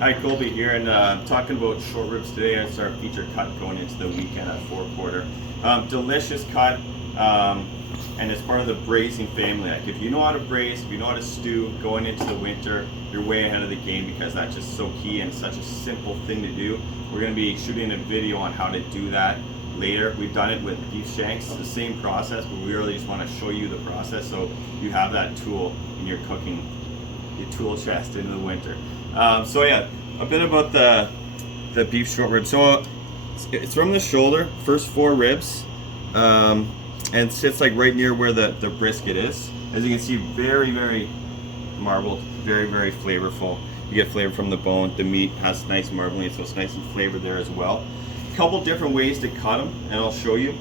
Hi, Colby here, and I'm talking about short ribs today. It's our feature cut going into the weekend at 4/4. Delicious cut, and it's part of the braising family. Like if you know how to braise, if you know how to stew going into the winter, you're way ahead of the game because that's just so key and such a simple thing to do. We're going to be shooting a video on how to do that later. We've done it with beef shanks, it's the same process, but we really just want to show you the process so you have that tool in your cooking, your tool chest in the winter. So yeah, a bit about the beef short rib. So it's from the shoulder, first 4 ribs, and sits like right near where the brisket is. As you can see, very, very marbled, very, very flavorful. You get flavor from the bone. The meat has nice marbling, so it's nice and flavored there as well. A couple different ways to cut them, and I'll show you.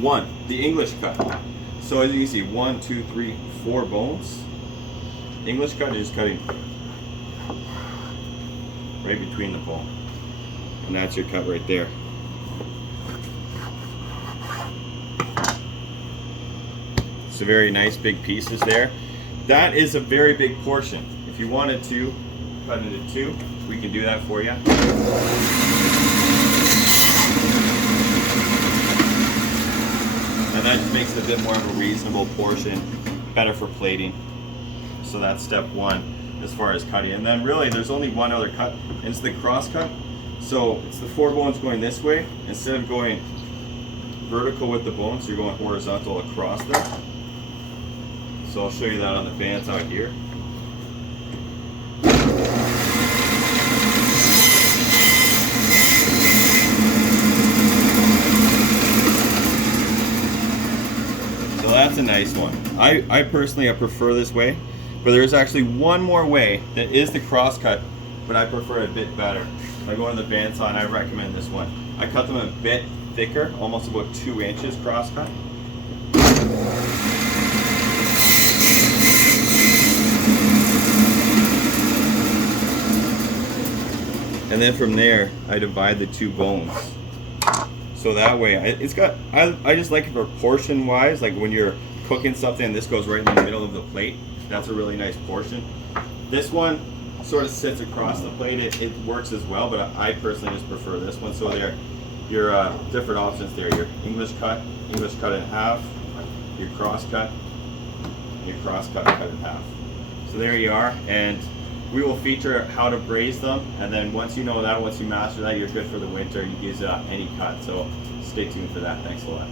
One, the English cut. So as you can see, 1, 2, 3, 4 bones. English cut is cutting right between the bone, and that's your cut right there. So very nice big pieces there. That is a very big portion. If you wanted to cut it into 2, we can do that for you. And that just makes it a bit more of a reasonable portion, better for plating. So that's step 1 as far as cutting. And then really there's only one other cut, and it's the cross cut. So it's the 4 bones going this way, instead of going vertical with the bones, you're going horizontal across them. So I'll show you that on the bands out here. So that's a nice one. I personally prefer this way. But there is actually one more way that is the cross cut, but I prefer it a bit better. I go on the bandsaw and I recommend this one. I cut them a bit thicker, almost about 2 inches cross cut. And then from there, I divide the 2 bones. So that way, it's got, I just like it for portion wise, like when you're cooking something and this goes right in the middle of the plate. That's a really nice portion. This one sort of sits across the plate. It works as well, but I personally just prefer this one. So there, your different options there. Your English cut in half, your cross cut, and your cross cut in half. So there you are, and we will feature how to braise them. And then once you know that, once you master that, you're good for the winter. You can use any cut. So stay tuned for that. Thanks a lot.